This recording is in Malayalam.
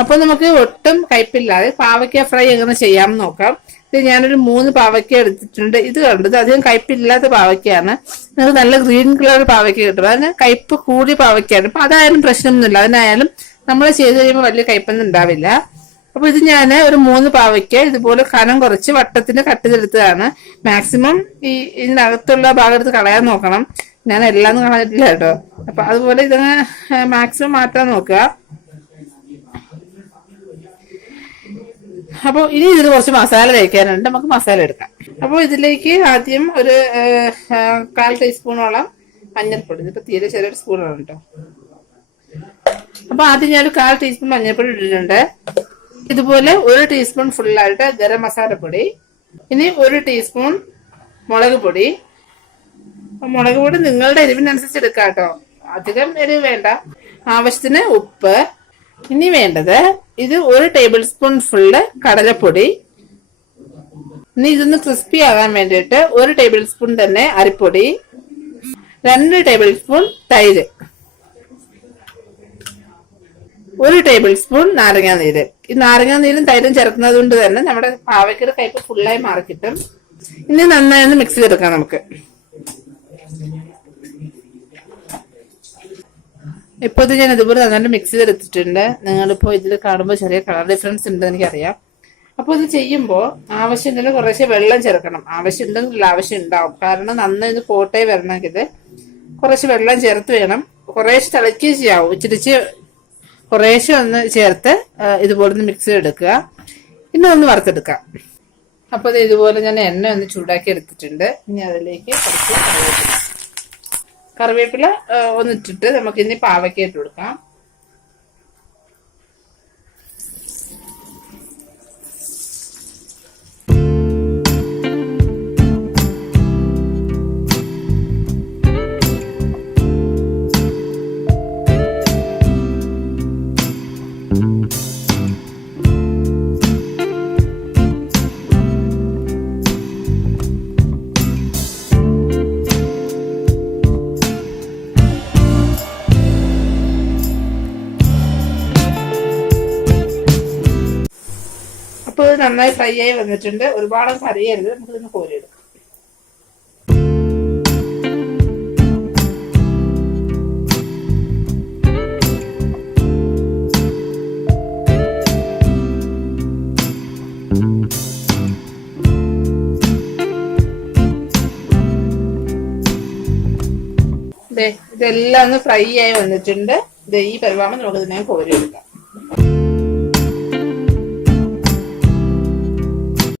അപ്പോൾ നമുക്ക് ഒട്ടും കയ്പില്ലാതെ പാവയ്ക്ക ഫ്രൈ എങ്ങനെ ചെയ്യാമെന്ന് നോക്കാം. ഇത് ഞാനൊരു 3 പാവയ്ക്ക എടുത്തിട്ടുണ്ട്. ഇത് കണ്ടത് അധികം കയ്പില്ലാത്ത പാവയ്ക്കയാണ്. നിങ്ങൾക്ക് നല്ല ഗ്രീൻ കളർ പാവയ്ക്ക കിട്ടും. അതിന് കയ്പ് കൂടിയ പാവയ്ക്കയാണ്. അപ്പൊ അതായാലും പ്രശ്നമൊന്നുമില്ല. അതിനായാലും നമ്മൾ ചെയ്ത് കഴിയുമ്പോൾ വലിയ കയ്പൊന്നും ഉണ്ടാവില്ല. അപ്പൊ ഇത് ഞാൻ ഒരു 3 പാവയ്ക്ക ഇതുപോലെ കനം കുറച്ച് വട്ടത്തിന് കട്ട് ചെയ്തെടുത്തതാണ്. മാക്സിമം ഇതിനകത്തുള്ള ഭാഗം എടുത്ത് കളയാൻ നോക്കണം. ഞാൻ എല്ലാം കളഞ്ഞിട്ടില്ല കേട്ടോ. അപ്പൊ അതുപോലെ ഇതങ്ങ് മാക്സിമം മാറ്റാൻ നോക്കുക. അപ്പോൾ ഇനി ഇതിൽ കുറച്ച് മസാല തേക്കാനുണ്ട്. നമുക്ക് മസാല എടുക്കാം. അപ്പോൾ ഇതിലേക്ക് ആദ്യം ഒരു 1/4 ടീസ്പൂണോളം മഞ്ഞൾപ്പൊടി. ഇതിപ്പോ തീരെ ചെറിയൊരു സ്പൂണാണ് കേട്ടോ. അപ്പൊ ആദ്യം ഞാൻ 1/4 ടീസ്പൂൺ മഞ്ഞൾപ്പൊടി ഇട്ടിട്ടുണ്ട്. ഇതുപോലെ 1 ടീസ്പൂൺ ഫുള്ളായിട്ട് ഗരം മസാലപ്പൊടി. ഇനി 1 ടീസ്പൂൺ മുളക് പൊടി. മുളക് പൊടി നിങ്ങളുടെ എരിവിനനുസരിച്ച് എടുക്കാം കേട്ടോ. അധികം എരിവ് വേണ്ട. ആവശ്യത്തിന് ഉപ്പ്. ഇനി വേണ്ടത് ഇത് 1 ടേബിൾ സ്പൂൺ ഫുള്ള് കടലപ്പൊടി. ഇനി ഇതൊന്ന് ക്രിസ്പി ആകാൻ വേണ്ടിയിട്ട് 1 ടേബിൾ സ്പൂൺ തന്നെ അരിപ്പൊടി, 2 ടേബിൾ സ്പൂൺ തൈര്, 1 ടേബിൾ സ്പൂൺ നാരങ്ങാനീര്. ഈ നാരങ്ങാനീരും തൈരും ചേർക്കുന്നത് കൊണ്ട് തന്നെ നമ്മുടെ പാവയ്ക്കയുടെ കയ്പ് ഫുള്ളായി മാറി കിട്ടും. ഇനി നന്നായി ഒന്ന് മിക്സ് ചെയ്തെടുക്കാം നമുക്ക്. ഇപ്പോൾ ഇത് ഞാൻ ഇതുപോലെ നന്നായിട്ട് മിക്സ് ചെയ്തെടുത്തിട്ടുണ്ട്. നിങ്ങളിപ്പോ ഇതിൽ കാണുമ്പോൾ ചെറിയ കളർ ഡിഫറൻസ് ഉണ്ട് എനിക്കറിയാം. അപ്പോൾ ഇത് ചെയ്യുമ്പോൾ ആവശ്യത്തിന് കുറേശ്ശെ വെള്ളം ചേർക്കണം. ആവശ്യം ഉണ്ടെങ്കിൽ ആവശ്യം ഉണ്ടാവും. കാരണം നന്നായി ഇത് കോട്ടയിൽ വരണമെങ്കിൽ കുറച്ച് വെള്ളം ചേർത്ത് വേണം. കുറേശ്ശെ തിളക്കുകയും ചെയ്യാവും. ഇച്ചിരിച്ച് കുറേശ്ശെ ഒന്ന് ചേർത്ത് ഇതുപോലെ ഒന്ന് മിക്സ് ചെയ്തെടുക്കുക. പിന്നെ ഒന്ന് വറുത്തെടുക്കാം. അപ്പോൾ ഇത് ഇതുപോലെ ഞാൻ എണ്ണ ഒന്ന് ചൂടാക്കി എടുത്തിട്ടുണ്ട്. ഇനി അതിലേക്ക് കുറച്ച് കറിവേപ്പില ഒന്നിട്ടിട്ട് നമുക്ക് ഇനി പാവയ്ക്ക ഇട്ട് കൊടുക്കാം. അപ്പോൾ ഇത് നന്നായി ഫ്രൈ ആയി വന്നിട്ടുണ്ട്. ഒരുപാട് കറിയരുത്. നമുക്ക് ഇതിന് കോരിയെടുക്കാം. ഇതെല്ലാം ഒന്ന് ഫ്രൈ ആയി വന്നിട്ടുണ്ട്. ഈ പരുവാകുമ്പോൾ നമുക്ക് ഇതിനെ കോരിയെടുക്കാം.